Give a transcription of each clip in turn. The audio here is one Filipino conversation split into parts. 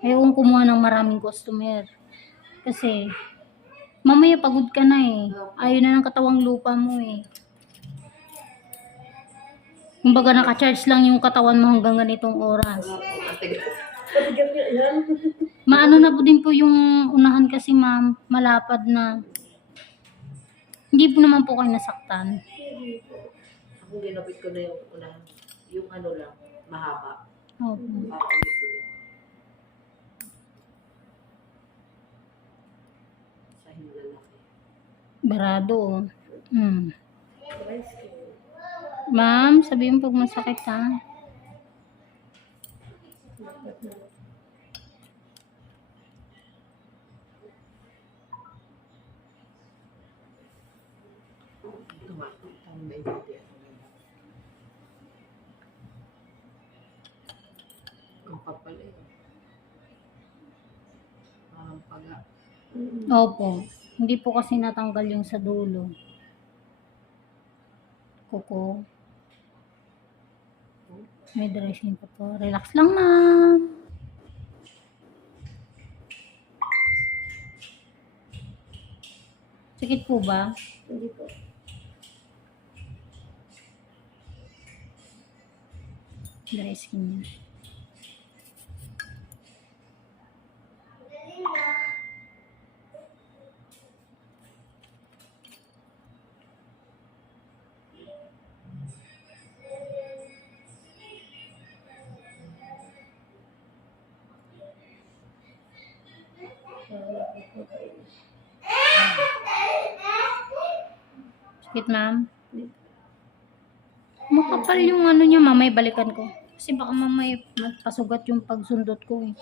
Ayokong kumuha ng maraming customer. Kasi, mamaya pagod ka na eh. Ayaw na ng katawang lupa mo eh. Kumbaga naka-charge lang yung katawan mo hanggang ganitong oras. Maano na po din po yung unahan kasi ma'am, malapad na. Hindi po naman po kayo nasaktan. Ako ginapit ko na yung unahan. Yung ano lang, mahaba. Opo. Ako ito. Sa hinlalaki. Barado. oh. Hmm. Ma'am, sabihin pag masakit ha. Eh. Parang paga. Opo. Hindi po kasi natanggal yung sa dulo. Kuko. May dressing pa po. Relax lang, ma'am. Sakit po ba? Hindi po. Dressing niya. Sakit, ma'am? Makapal yung ano niya, mamay balikan ko. Kasi baka mamay magpasugat yung pagsundot ko eh.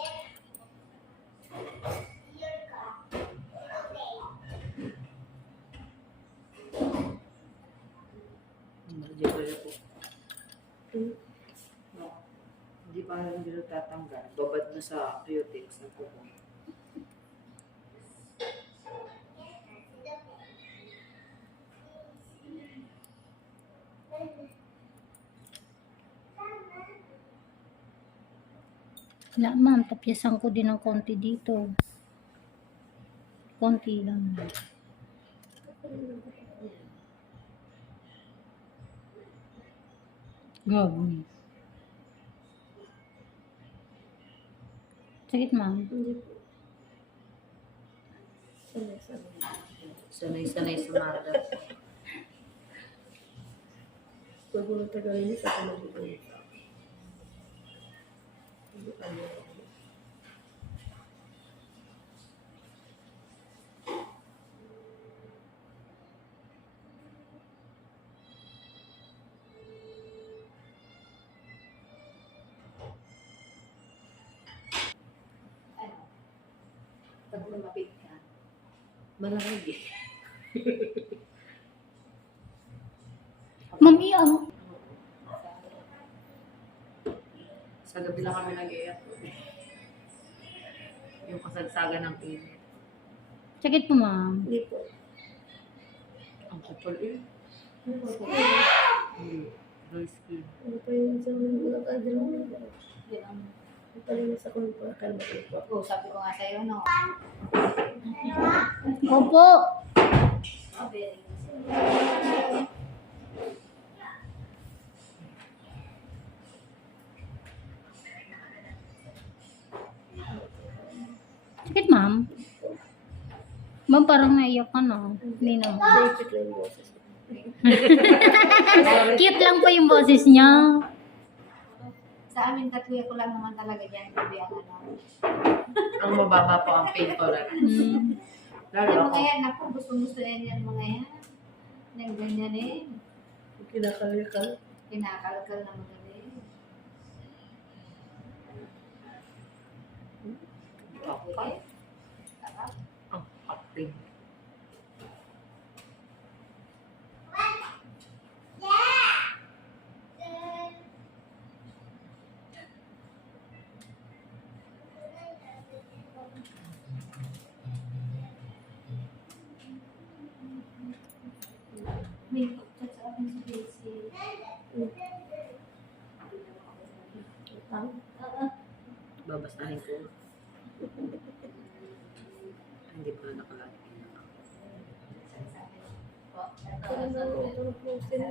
Hindi pa rin. Hindi pa rin hindi tatanggal. Babad na sa cutex ng kuko. Wala ma'am, tapyasan ko din ng konti dito. Konti lang. Grabe. Sakit ma'am. Hindi po. Sanay-sanay. Sanay-sanay sa mada. Pag mo tagalin sa panalig Pag lumapit ka, malamig eh. Ma'am, iyan. Sa gabi lang kami nag-iyak. Yung kasagsagan ng init. Sakit po ma'am. Hindi po. Ang kapal eh. Hmm. Dry skin. Ano pa yung sa mga lang mo? Ano pa rin sa kung pa kalma po. Oh, sabi ko nga sa'yo, no? Opo. Oh, very good. Sakit ma'am. Ma'am, parang naiyak ka na. Hindi na. Cute lang po yung boses niya. Sa amin, tatlo ko lang naman talaga dyan. Sabi ang ano. Ang mababa po ang pain tolerance. Hmm. Lalo Yung ako. mga yan, ako, gusto-gusto yan yan mga yan. Nang ganyan eh. Kinakalkal. Kinakalkal na mga eh. Kapal. Okay. Sarap. Ang kaping. May chat sa akin si Daisy. Ang Oo. Babasahin ko. Cash.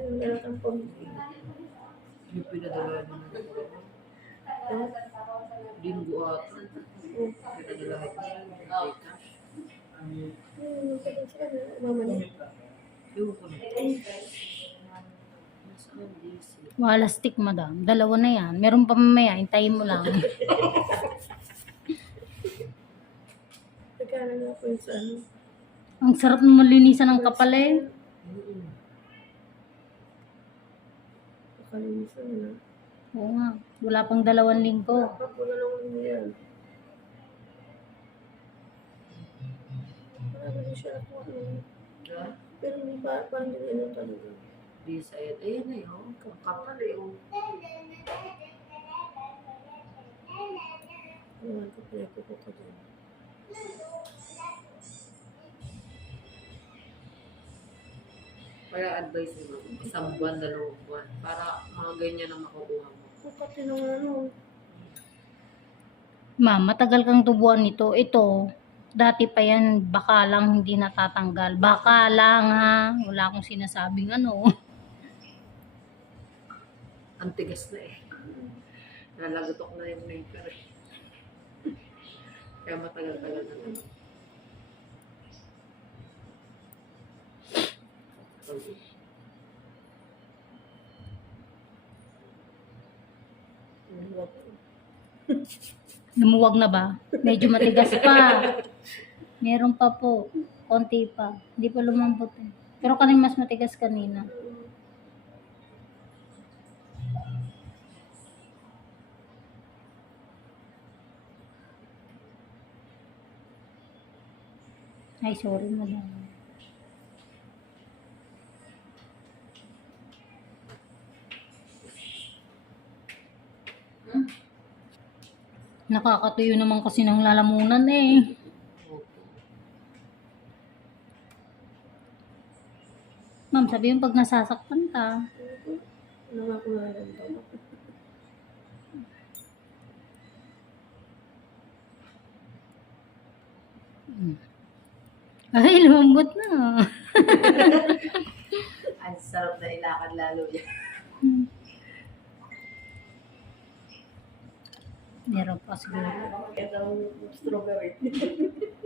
Hmm, kasi sila na mamalik. Yung ko na. Nasaan DC? Wala stick, madam. Dalawa na yan. Meron pa mamaya. Hintayin mo lang. Nagkala po yung sa ano. Ang sarap naman linisan ng kapal eh. Nakalinisan na. Oo nga. Wala pang dalawang linggo. Dapat mo na lang mo yan. Marami din siya ako ano. Ah, Pero hindi pa, parang hindi ano talaga. Di sa yun. Ayun na yun. Kapal eh. oh. Ewan ko ko ko dyan. Kaya advice mo, isang buwan, dalawang buwan. Para mga ganyan ang makukuha mo. Ang kati ng ano. Ma'am, matagal kang tubuan nito. Ito, dati pa yan, baka lang hindi natatanggal. Baka lang ha. Wala akong sinasabing ano. Ang tigas na eh. Nalagotok na yung maker eh. Kaya matagal-tagal na naman. Ang huwag. Lumuwag na ba? Medyo matigas pa. Meron pa po. Konti pa. Hindi pa lumambot eh. Pero kanina mas matigas kanina. Ay, sorry madam. Nakakatuyo naman kasi ng lalamunan eh. Ma'am, sabi yung pag nasasaktan ka, Ano nga nararamdaman. ay, lumambot na. Ang sarap na ilakad lalo yan. Meron pa siguro. Strawberry.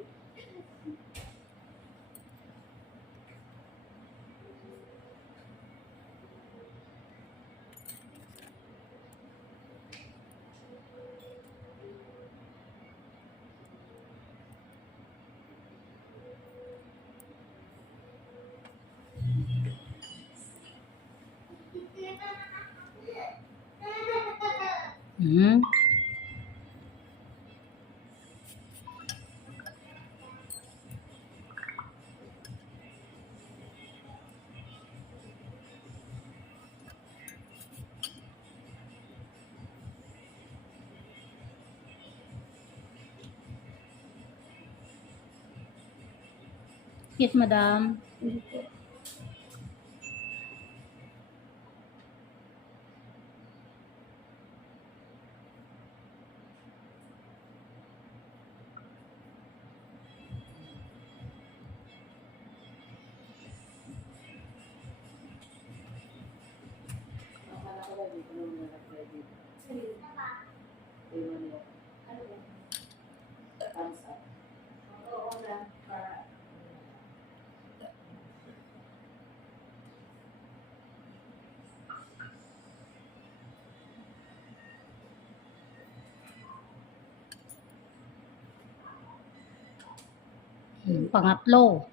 Hmm? Yes, madam. Akala ko lang dito naman nalagay dito. Iwan niya. Thumbs up. Oo lang. Para Hmm, Pangatlo.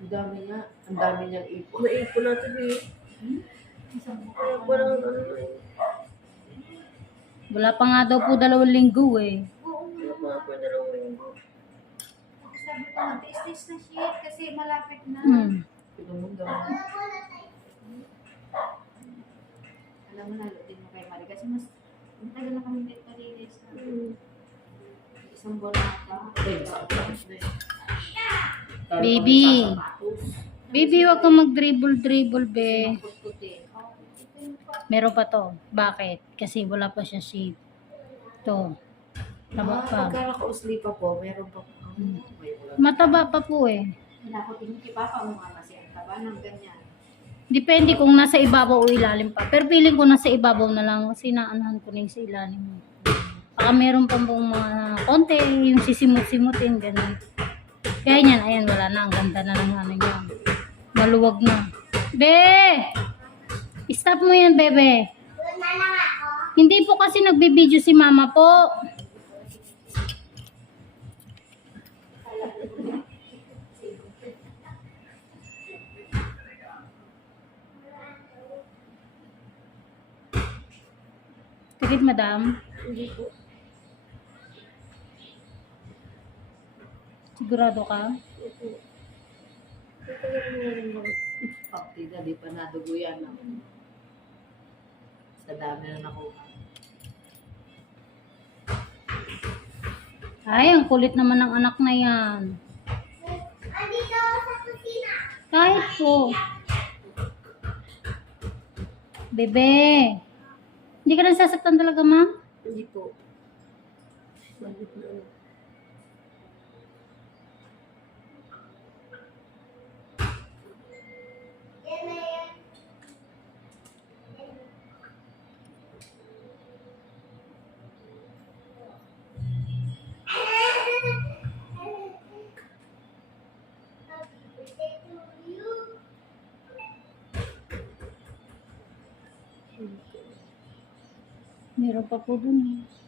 Ang dami nga. Ang dami niyang ipon. Naipon natin eh. Kaya parang ano eh. Wala pa nga daw po dalawang linggo eh. Oo nga. Ano mga pwede raw linggo. Sabi ko, mag-stage na siya kasi malapit na. Hmm. Pinumunda mo. Alam mo na, din mo kay Mari. Kasi mas, matagal na kami dito malinis na. Hmm. Isang buwan na Baby. Baby, wag kang mag-dribble-dribble, be. Meron pa to. Bakit? Kasi wala pa siya shape. To. Taba Ah, pa. pagka naka-usli pa po, meron pa po. Hmm. Mataba pa po eh. Tingin kay Papa mo nga kasi ang taba ng ganyan. Depende kung nasa ibabaw o ilalim pa. Pero feeling ko nasa ibabaw na lang kasi naanahan ko na yung sa ilalim. Baka meron pa pong mga konti, yung sisimut-simutin, ganun. Kaya yan, ayan, wala na. Ang ganda na ng ano niya. Maluwag na. Be! Stop mo yan, bebe. Hindi po kasi nagbibideo si mama po. Tikit, madam. Hindi po. Sigurado ka? Tita, di pa nadugo yan. Sa dami na nakuha. Ay, ang kulit naman ng anak na yan. Kahit po. Bebe. Hindi ka nasasaktan talaga, ma'am? Hindi po. Bakit na ano? Meron pa po dun eh.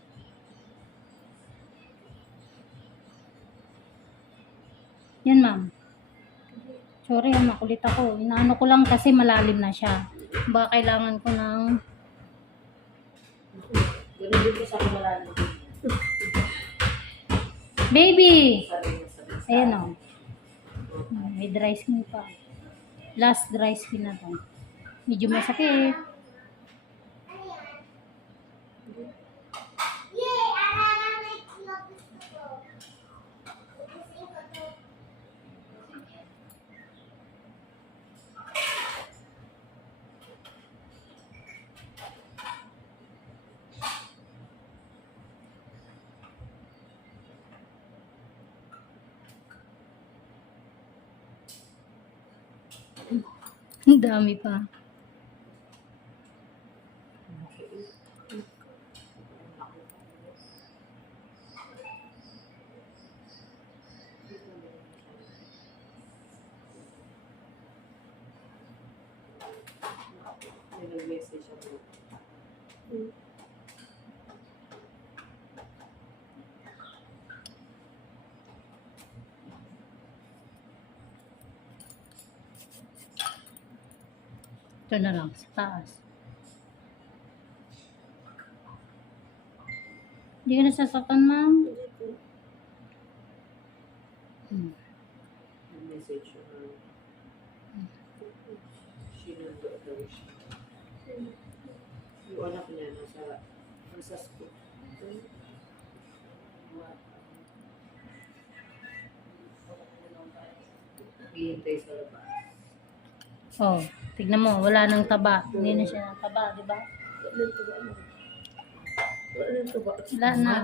Sorry, ah, makulit ako. Inaano ko lang kasi malalim na siya. Baka kailangan ko ng... Ganun din po sa kumalalim. Baby! Ayan o. May dry skin pa. Last dry skin na to. Medyo masakit. Ang dami pa. Nag-message ako. Hmm. Ito na lang, sa taas. Hindi ka nasasaktan, ma'am? Hmm. Nag-message siya na sinundo daw siya. Yung anak niya nasa, nasa school. Hihintay sa labas. Oh, tignan mo, wala nang taba. Hindi na siya ng taba, di ba? Wala nang tuba. Wala nang tuba. Wala na.